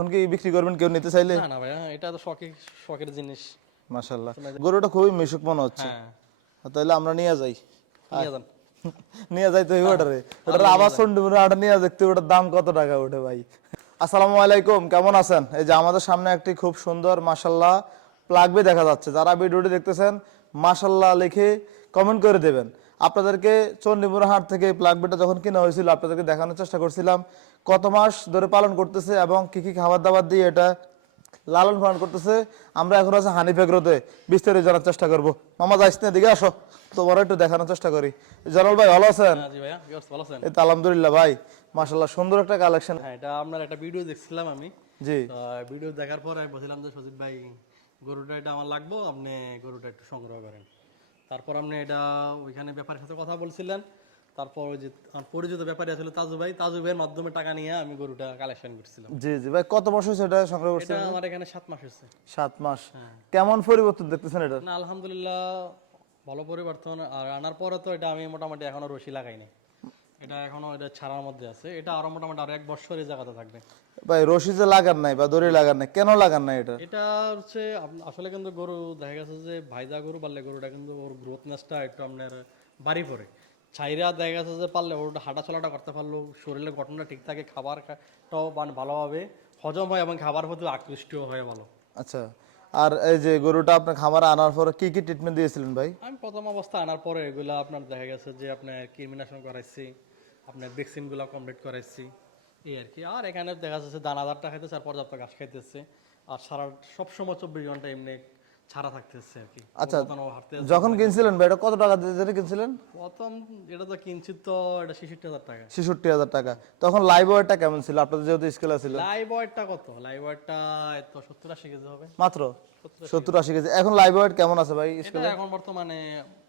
এখন কি বিক্রি করবেন কেউ নিতে চাইলে? না না ভাইয়া, এটা তো শখের জিনিস। মাশাআল্লাহ, গরুটা খুবই মিশুক মনে হচ্ছে। হ্যাঁ, তাহলে আমরা নিয়ে যাই। নিয়ে যান। নিয়ে যাই তো ওটার আবার চন্ডিপুরে আটা নিয়ে দেখতে, ওটার দাম কত টাকা ওঠে ভাই। আসসালামু আলাইকুম, কেমন আছেন? এই যে আমাদের সামনে একটি খুব সুন্দর মাশাআল্লাহ প্লাগবি দেখা যাচ্ছে। যারা ভিডিওটি দেখতেছেন মাশাআল্লাহ লিখে কমেন্ট করে দেবেন। আপনাদেরকে চন্ডিপুর হাট থেকে প্লাগবিটা যখন কিনা হয়েছিল আপনাদেরকে দেখানোর চেষ্টা করছিলাম কত মাস ধরে পালন করতেছে এবং কি কি খাবার দাবার দিয়ে এটা লালন পালন করতেছে। আমরা এখন আছে হানিফ এগ্রোতে, বিস্তারিত জানার চেষ্টা করব। মামা যাইস না, দিকে আসো, তোমার একটু দেখানোর চেষ্টা করি। জালাল ভাই ভালো আছেন? জি ভাইয়া, ভালো আছেন? এই তো আলহামদুলিল্লাহ ভাই, মাশাআল্লাহ সুন্দর একটা কালেকশন। হ্যাঁ, এটা আপনার একটা ভিডিও দেখছিলাম আমি। জি, তো ভিডিও দেখার পর আমি বলছিলাম যে সজিত ভাই, গরুটা এটা আমার লাগবে, আপনি গরুটা একটু সংগ্রহ করেন। তারপর আপনি এটা ওইখানে ব্যাপারের সাথে কথা বলছিলেন। তারপর ওই যে আমার পরিচিত ব্যাপারী ছিল তাজু ভাইয়ের মাধ্যমে টাকা নিয়ে আমি গরুটা কালেকশন করছিলাম। জি জি ভাই, কত বছর সেটা সংগ্রহ করছেন? এটা আমার এখানে 7 মাস হয়েছে। 7 মাস। কেমন পরিবর্তন দেখতেছেন এটা? না আলহামদুলিল্লাহ ভালো পরিবর্তন। আর আনার পরে তো এটা আমি মোটামুটি এখনো রশি লাগাইনি, এটা এখনো এটা ছাড়ার মধ্যে আছে। এটা আরো মোটামুটি আরো 1 বছর এই জায়গাতে থাকবে। ভাই রশি যে লাগান নাই বা দড়ি লাগান নাই, কেন লাগান নাই এটা? এটা হচ্ছে আসলে কিন্তু গরু দেখা গেছে যে ভাইজা গরু পারলে গরুটা কিন্তু ওর গ্রোথ নেসটা একটু আপনার বাড়ি পড়ে। ছাইরা দেখা গেছে যে পারলে ওটা হাঁটা চলাটা করতে পারলো, শরীরের গঠনটা ঠিক থাকে, খাবারটাও মানে ভালোভাবে হজম হয় এবং খাবার প্রতি আকৃষ্টও হয় ভালো। আচ্ছা, আর এই যে গরুটা আপনার খামারে আনার পরে কি কি ট্রিটমেন্ট দিয়েছিলেন ভাই? আমি প্রথম অবস্থা আনার পরে এগুলা আপনার দেখা গেছে যে আপনার কৃমিনাশন করাইছি, আপনার ভ্যাকসিনগুলো কমপ্লিট করাইছি, এই আর কি। আর এখানে দেখা যাচ্ছে দানাদারটা খাইতেছে আর পর্যাপ্ত ঘাস খাইতেছে, আর সারা সবসময় 24 ঘন্টা এমনি ছাড়া থাকতেছে আর কি। আচ্ছা, যখন কিনছিলেন ভাই এটা কত টাকা দিয়ে কিনছিলেন? প্রথম এটা তো কিনছি তো এটা 66,000 টাকা। 66,000 টাকা। তখন লাইভ ওয়েটটা কেমন ছিল আপনাদের, যেহেতু স্কেল ছিল? লাইভ ওয়েটটা কত? লাইভ ওয়েটটা তো 70-80 কেজি হবে মাত্র 70-80 কেজি। এখন লাইভ ওয়েট কেমন আছে ভাই এটা স্কেলে? এখন বর্তমানে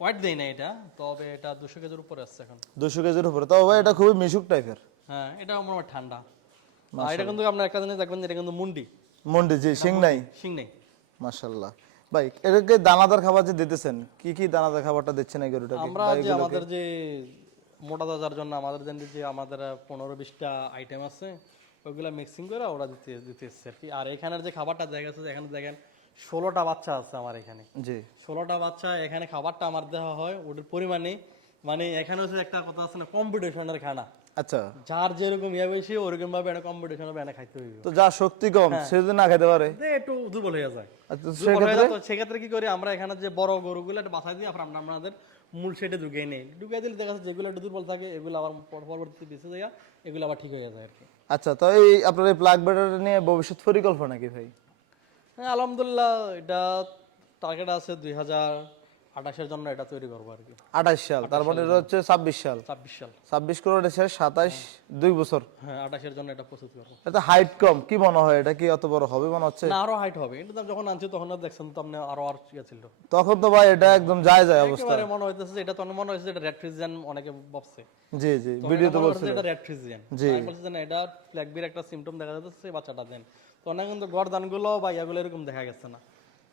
ওয়েট দেই না এটা, তবে এটা 200 কেজির উপরে আছে এখন। 200 কেজির উপরে। তো ভাই এটা খুবই মিশুক টাইপের। হ্যাঁ, এটা আমার ঠান্ডা। আর এটা কিন্তু আপনার একটা জিনিস দেখবেন যে এটা কিন্তু মুন্ডি মন্ডি, জি, শিং নাই। শিং নেই। মাশাআল্লাহ ভাই, এটাকে দানাদার খাবার যে দিতেছেন, কি কি দানাদার খাবারটা দিচ্ছেন এই গরুটাকে? আমরা যে আমাদের যে মোটা তাজার জন্য আমাদের যে আমাদের 15-20টা আইটেম আছে, ওইগুলা মিক্সিং করে ওরা দিতে এসছে আর কি। আর এখানের যে খাবারটা দেখা যাচ্ছে, এখানে দেখেন 16টা বাচ্চা আছে আমার এখানে। জি, 16টা বাচ্চা এখানে খাবারটা আমার দেওয়া হয় ওদের পরিমাণে। মানে এখানে হচ্ছে একটা কথা আছে না, কম্পিটিশনের খানা। আচ্ছা, যার যেরকম বেশি ওরকম ভাবে একটা কম্পিটিশন হবে, এটা খাইতে হইবে। তো যা শক্তি কম সে যদি না খেতে পারে একটু দুর্বল হয়ে যায়। আচ্ছা, দুর্বল হয়ে যায় তো সেক্ষেত্রে কি করি আমরা, এখানে যে বড় গরুগুলো এটা বাছাই দিই, আমরা আমাদের মূল সেটে ঢুকিয়ে নেই। ঢুকিয়ে দিলে দেখা যাচ্ছে যেগুলো একটু দুর্বল থাকে এগুলো আবার পরবর্তীতে বেঁচে যায়, এগুলো আবার ঠিক হয়ে যায় আর কি। আচ্ছা, তো এই আপনার এই প্লাগ ব্যাটারি নিয়ে ভবিষ্যৎ পরিকল্পনা কি ভাই? হ্যাঁ আলহামদুলিল্লাহ, এটা টার্গেট আছে 2028-এর জন্য এটা তৈরি করবো আর কি। 28 সাল, তার মানে এটা হচ্ছে 26 সাল। 26 সাল। 26 করে 27, 2 বছর। হ্যাঁ, 28-এর জন্য এটা প্রস্তুত করবো। এটা হাইট কম, কি মনে হয় এটা কি অত বড় হবে মনে হচ্ছে? না আরো হাইট হবে, কিন্তু যখন আনছি তখন দেখছেন তো আপনি আরো ইয়ে ছিল। তখন তো ভাই এটা একদম যায় অবস্থা। একেবারে মনে হইতেছে যে এটা তখন মনে হইছে এটা রেড ফ্রিজিয়ান, অনেকে ভাবছে। জি জি, ভিডিওতে বলছিল এটা রেড ফ্রিজিয়ান। আমি বলছি যে না, এটা ফ্ল্যাগবির একটা সিম্পটম দেখা যাচ্ছে, বাচ্চাটা দেন। তো না, কিন্তু গর্দানগুলো বা ইয়াগুলো এরকম দেখা গেছে না।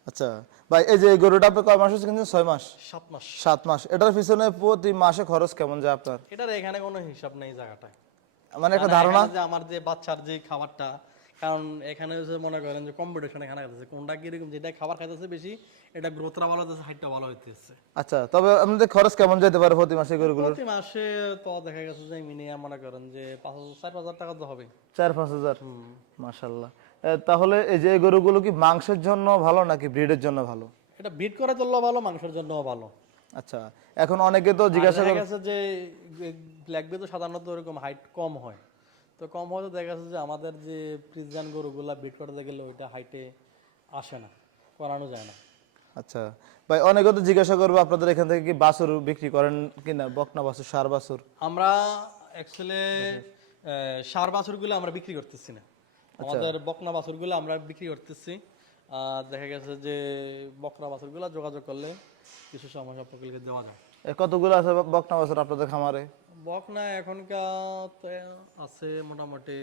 আচ্ছা ভাই, এই যে এই গরুটা আপনি কয় মাস হচ্ছে কিনছেন? 6 মাস? 7 মাস। 7 মাস। এটার পিছনে প্রতি মাসে খরচ কেমন যায় আপনার? এটার এখানে কোনো হিসাব নেই জায়গাটায়। মানে একটা ধারণা যে আমার যে বাচ্চার যে খাবারটা, কারণ এখানে হচ্ছে মনে করেন যে কম্পিটিশন এখানে আছে, কোনটা কিরকম, যেটা খাবার খাইতেছে বেশি এটা গ্রোথটা ভালো হইতেছে, হাইটটা ভালো হইতেছে। আচ্ছা, তবে আপনাদের খরচ কেমন যেতে পারে প্রতি মাসে গরুগুলোর? প্রতি মাসে তো দেখা গেছে যে মিনিমাম মনে করেন যে 4-5 হাজার টাকা তো হবে। 4-5 হাজার। মাশাআল্লাহ। তাহলে এই যে এই গরুগুলো কি মাংসের জন্য ভালো নাকি ব্রিডের জন্য ভালো? এটা বিট করে চললেও ভালো, মাংসের জন্যও ভালো। আচ্ছা, এখন অনেকে তো জিজ্ঞাসা দেখা করে গেছে যে ব্ল্যাকবে তো সাধারণত এরকম হাইট কম হয়, তো কম হয়তো দেখা গেছে যে আমাদের যে ফ্রিজিয়ান গরুগুলা বিট করতে গেলে ওইটা হাইটে আসে না, করানো যায় না। আচ্ছা ভাই, অনেকে তো জিজ্ঞাসা করবে আপনাদের এখান থেকে কি বাছুর বিক্রি করেন কিনা, বকনা বাছুর, ষাঁড় বাছুর? আমরা অ্যাকচুয়ালি ষাঁড় বাছুরগুলো আমরা বিক্রি করতেছি না, আমাদের বকনা বাছুরগুলো আমরা বিক্রি করতেছি। দেখা গেছে যে বকনা বাছুরগুলো যোগাযোগ করলে কিছু সমস্যা প্রকল্পে দেওয়া যায়। কতগুলো আছে বকনা বাছুর আপনাদের খামারে? বকনা এখনকার আছে মোটামুটি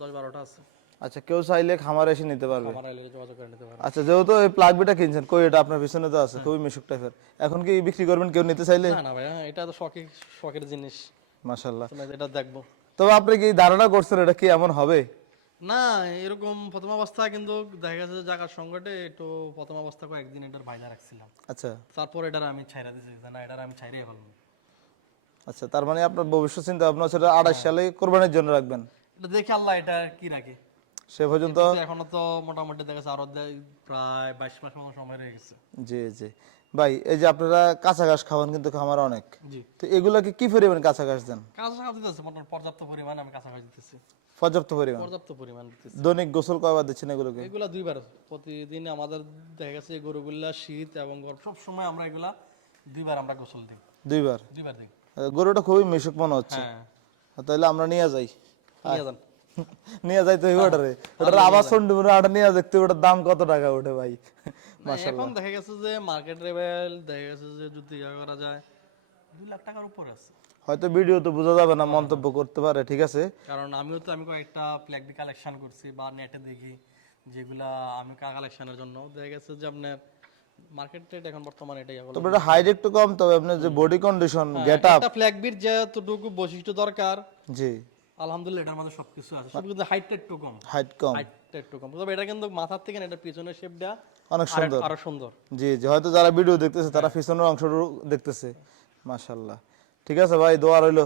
10-12টা আছে। আচ্ছা, কেউ চাইলে খামারে এসে নিতে পারবে? আমার আইলে যোগাযোগ করে নিতে পারে। আচ্ছা, যেহেতু এই প্লাগ বিটা কিনছেন, কই এটা আপনার পিছনে তো আছে, খুবই মিশুক টাইপের, এখন কি বিক্রি করবেন কেউ নিতে চাইলে? না না ভাইয়া, এটা তো শখের জিনিস। মাশাআল্লাহ। এটা দেখবো। তবে আপনি কি ধারণা করছেন এটা কি এমন হবে? না এরকম প্রথম অবস্থা কিন্তু দেখা গেছে যে জায়গার সংকটে একটু প্রথম অবস্থা কয়েকদিন এটার ভাইজা রাখছিলাম, আচ্ছা তারপর এটার আমি ছাইরা দিছি যে না এটার আমি ছাইরাই ফেলবো। আচ্ছা, তার মানে আপনার ভবিষ্যৎ চিন্তা ভাবনা হচ্ছে 28 সালে কোরবানির জন্য রাখবেন। এটা দেখি আল্লাহ এটা কি রাখে। সে পর্যন্ত কিন্তু এখনো তো মোটামুটি দেখা গেছে আরো প্রায় 22 মাস মতো সময় রয়ে গেছে। জি জি ভাই, এই যে আপনারা কাঁচা ঘাস খাওয়ান কিন্তু খামার অনেক, জি তো এগুলাকে কি পরিমাণ কাঁচা ঘাস দেন? কাঁচা ঘাস দিতেছে মোটামুটি পর্যাপ্ত পরিমাণ, আমি কাঁচা ঘাস দিতেছি পর্যাপ্ত পরিমাণ? পর্যাপ্ত পরিমাণ দিতেছি। দৈনিক গোসল কয়বার দিচ্ছেন এগুলোকে? এগুলা 2বার প্রতিদিন আমাদের দেখা গেছে গরুগুলা শীত এবং গরম সব সময় আমরা এগুলা 2বার আমরা গোসল দিই, 2বার? 2বার দিই। গরুটা খুবই মিশুক মনে হচ্ছে, হ্যাঁ তাহলে আমরা নিয়ে যাই। নিয়ে যান। নিয়ে যাই তো ওটার আবার সন্ডিপুরে আটা নিয়ে দেখতে, ওটার দাম কত টাকা ওঠে ভাই? না, এখন দেখা গেছে যে মার্কেট লেভেল দেখা গেছে যে যদি ইয়া করা যায় 2 লাখ টাকার উপরে আছে। হয়তো ভিডিও তো বোঝা যাবে না, মন্তব্য করতে পারে, ঠিক আছে। কারণ আমি কয়েকটা ফ্ল্যাগ বি কালেকশন করছি বা নেটে দেখি, যেগুলা আমি কালেকশনের জন্য দেখা গেছে যে আপনার মার্কেট রেট এখন বর্তমানে এটাই হলো। তবে এটা হাইট একটু কম, তবে আপনার যে বডি কন্ডিশন, গেট আপ, একটা ফ্ল্যাগ বির যতটুকু বৈশিষ্ট্য দরকার জি আলহামদুলিল্লাহ এটার মধ্যে সবকিছু আছে, শুধু কিন্তু হাইটটা একটু কম, হাইট কম, হাইটটা একটু কম। তবে এটা কিন্তু মাথার থেকে না, এটা পিছনের শেপটা অনেক সুন্দর, আরো সুন্দর। জি জি। হয়তো যারা ভিডিও দেখতেছে তারা পিছনের অংশটুকু দেখতেছে। মাশাআল্লাহ, ঠিক আছে ভাই, দোয়া রইলো,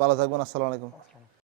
ভালো থাকবেন, আসসালামু আলাইকুম।